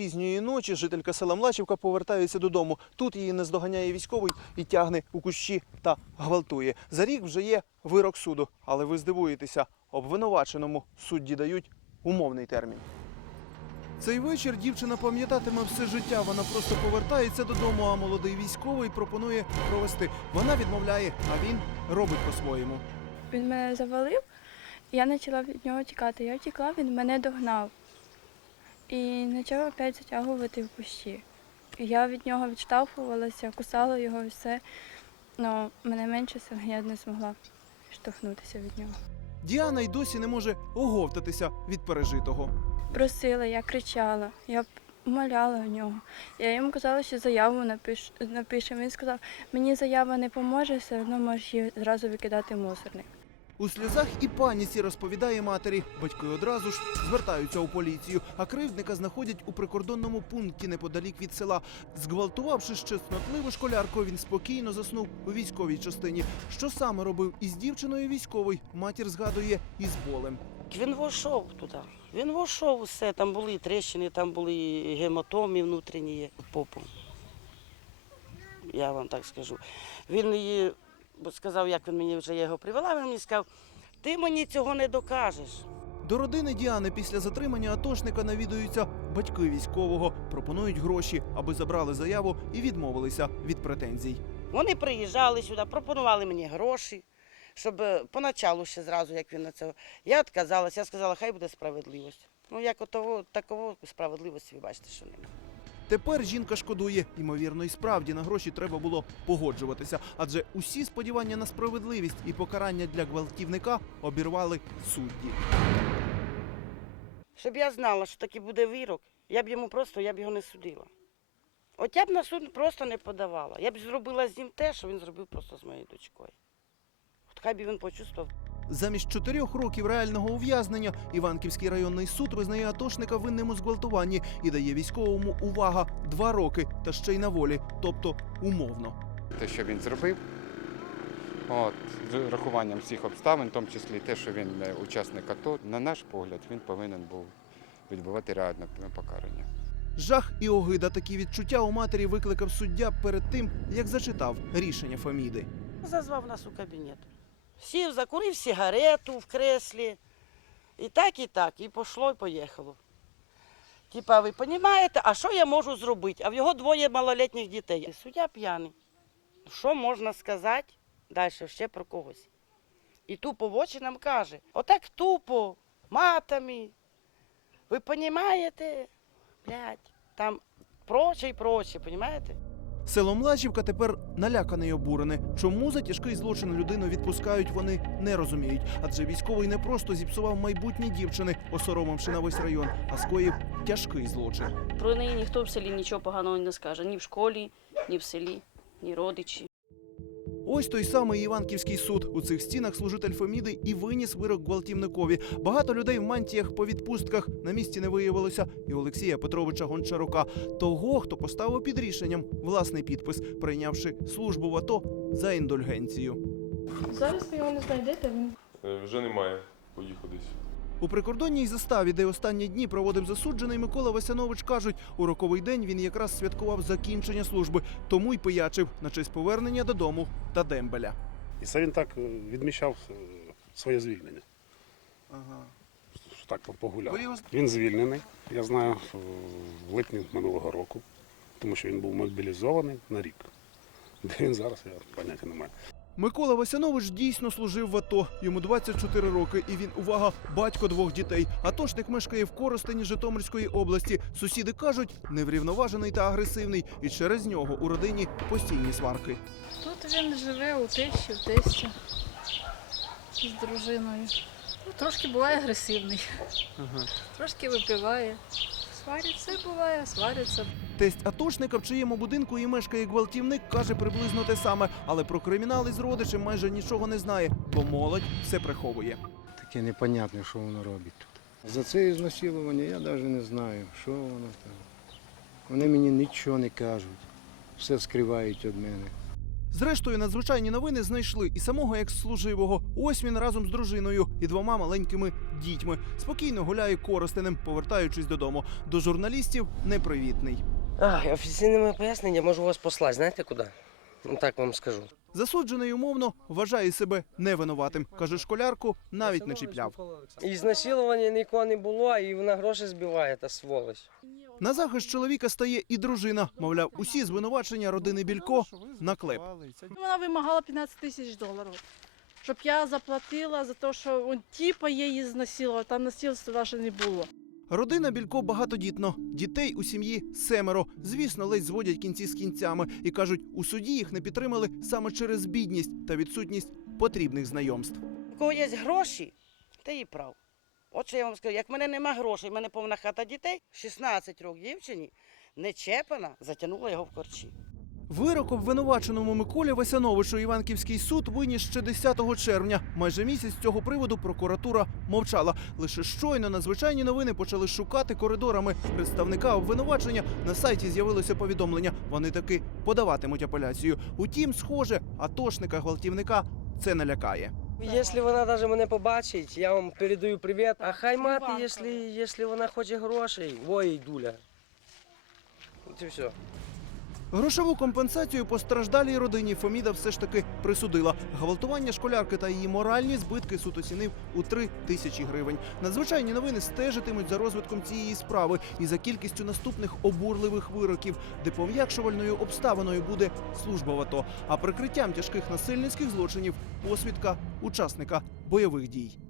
пізньої ночі жителька села Млачівка повертається додому. Тут її наздоганяє військовий і тягне у кущі та гвалтує. За рік вже є вирок суду, але ви здивуєтеся, обвинуваченому судді дають умовний термін. Цей вечір дівчина пам'ятатиме все життя. Вона просто повертається додому, а молодий військовий пропонує провести. Вона відмовляє, а він робить по-своєму. Він мене завалив, я почала від нього тікати. Я тікла, він мене догнав і почав опять затягувати в кущі. Я від нього відштовхувалася, кусала його і все. але мене менше сил я не змогла штовхнутися від нього. Діана й досі не може оговтатися від пережитого. Просила, я кричала, я умоляла в нього. Я йому казала, що заяву напиш, напишемо. Він сказав, мені заява не поможе, все одно можеш її зразу викидати в мусорник. У сльозах і паніці розповідає матері. Батьки одразу ж звертаються у поліцію, а кривдника знаходять у прикордонному пункті неподалік від села. Зґвалтувавши ще цнотливу школярку, він спокійно заснув у військовій частині. Що саме робив із дівчиною військовий, матір згадує із болем. Він війшов туди. Він війшов усе. Там були тріщини, там були гематоми внутрішні попу. Я вам так скажу. Він її сказав, як він мені вже його привела, він мені сказав, ти мені цього не докажеш. До родини Діани після затримання атошника навідуються батьки військового, пропонують гроші, аби забрали заяву і відмовилися від претензій. Вони приїжджали сюди, пропонували мені гроші, щоб е, поначалу ще зразу, як він на це. Я відказалася, я сказала, хай буде справедливість. Ну, як отого, такого справедливості, ви бачите, що немає. Тепер жінка шкодує. Ймовірно, і справді на гроші треба було погоджуватися, адже усі сподівання на справедливість і покарання для гвалтівника обірвали судді. Щоб я знала, що такий буде вирок, я б йому просто я б його не судила. От я б на суд просто не подавала. Я б зробила з ним те, що він зробив просто з моєю дочкою. От хай би він почувствував. Замість чотирьох років реального ув'язнення Іванківський районний суд визнає атошника винним у зґвалтуванні і дає військовому увага два роки та ще й на волі, тобто умовно. те, що він зробив. От, з рахуванням всіх обставин, в тому числі те, що він е, учасник АТО, на наш погляд, він повинен був відбувати реальне покарання. Жах і огида такі відчуття у матері викликав суддя перед тим, як зачитав рішення Фаміди. Зазвав нас у кабінет. Сів, закурив сигарету в креслі. І так, і так. І пішло, і поїхало. Типа, ви розумієте, а що я можу зробити? А в його двоє малолітніх дітей. Суддя п'яний. Що можна сказати далі ще про когось? І тупо в очі нам каже: отак тупо, матами. Ви розумієте? Блядь, там проче і проче, розумієте? Село Млачівка тепер налякане й обурене. Чому за тяжкий злочин людину відпускають, вони не розуміють. Адже військовий не просто зіпсував майбутнє дівчини, осоромивши на весь район, а скоїв тяжкий злочин. Про неї ніхто в селі нічого поганого не скаже. Ні в школі, ні в селі, ні родичі. Ось той самий Іванківський суд. У цих стінах служитель Феміди і виніс вирок гвалтівникові. Багато людей в мантіях по відпустках на місці не виявилося. І Олексія Петровича Гончарука, того, хто поставив під рішенням власний підпис, прийнявши службу в АТО за індульгенцію. Зараз ви його не знайдете. Він Е, Вже немає. Поїхав десь. У прикордонній заставі, де останні дні проводив засуджений Микола Васянович, кажуть, у роковий день він якраз святкував закінчення служби, тому й пиячив на честь повернення додому та дембеля. І це він так е, відмічав е, своє звільнення. Ага. Так погуляв. Його Він звільнений, я знаю, в липні минулого року, тому що він був мобілізований на рік. Де він зараз, я поняття не маю. Микола Васянович дійсно служив в АТО. Йому 24 роки, і він, увага, батько двох дітей. Атошник мешкає в Коростені Житомирської області. Сусіди кажуть, неврівноважений та агресивний, і через нього у родині постійні сварки. Тут він живе у тещі, в тесті з дружиною. Ну, трошки буває агресивний, Ага. трошки випиває. Сваряться буває, сваряться. Тесть атошника, в чиєму будинку і мешкає гвалтівник, каже приблизно те саме, але про кримінал із родичем майже нічого не знає, бо молодь все приховує. Таке непонятне, що воно робить тут. За це ізнасилування я навіть не знаю, що воно там. Вони мені нічого не кажуть, все скривають від мене. Зрештою, надзвичайні новини знайшли і самого екс-служивого. Ось він разом з дружиною і двома маленькими дітьми. Спокійно гуляє Коростенем, повертаючись додому. До журналістів непривітний. А, офіційними пояснення можу вас послати, знаєте куди? Ну так вам скажу. Засуджений умовно вважає себе невинуватим. каже школярку, навіть не чіпляв. І знасилування нікого не було, і вона гроші збиває, та сволоч. На захист чоловіка стає і дружина. Мовляв, усі звинувачення родини Білько наклеп. Вона вимагала 15 тисяч доларів, щоб я заплатила за те, що он типа її знасилував, там насильства навіть не було. Родина Білько багатодітно. Дітей у сім'ї семеро. Звісно, ледь зводять кінці з кінцями і кажуть, у суді їх не підтримали саме через бідність та відсутність потрібних знайомств. У кого є гроші, ти і прав. От що я вам скажу, як в мене нема грошей, в мене повна хата дітей, 16 років дівчині, не чепана, затягнула його в корчі. Вирок обвинуваченому Миколі Васяновичу Іванківський суд виніс ще 10 червня. Майже місяць з цього приводу прокуратура мовчала. Лише щойно надзвичайні новини почали шукати коридорами представника обвинувачення. На сайті з'явилося повідомлення. Вони таки подаватимуть апеляцію. Утім, схоже, атошника гвалтівника це не лякає. Якщо вона навіть мене побачить, я вам передаю привіт. А хай мати, якщо, вона хоче грошей, ой, дуля. От все. Грошову компенсацію постраждалій родині Фоміда все ж таки присудила. Гвалтування школярки та її моральні збитки суд оцінив у три тисячі гривень. Надзвичайні новини стежитимуть за розвитком цієї справи і за кількістю наступних обурливих вироків, де пом'якшувальною обставиною буде служба в АТО, а прикриттям тяжких насильницьких злочинів посвідка учасника бойових дій.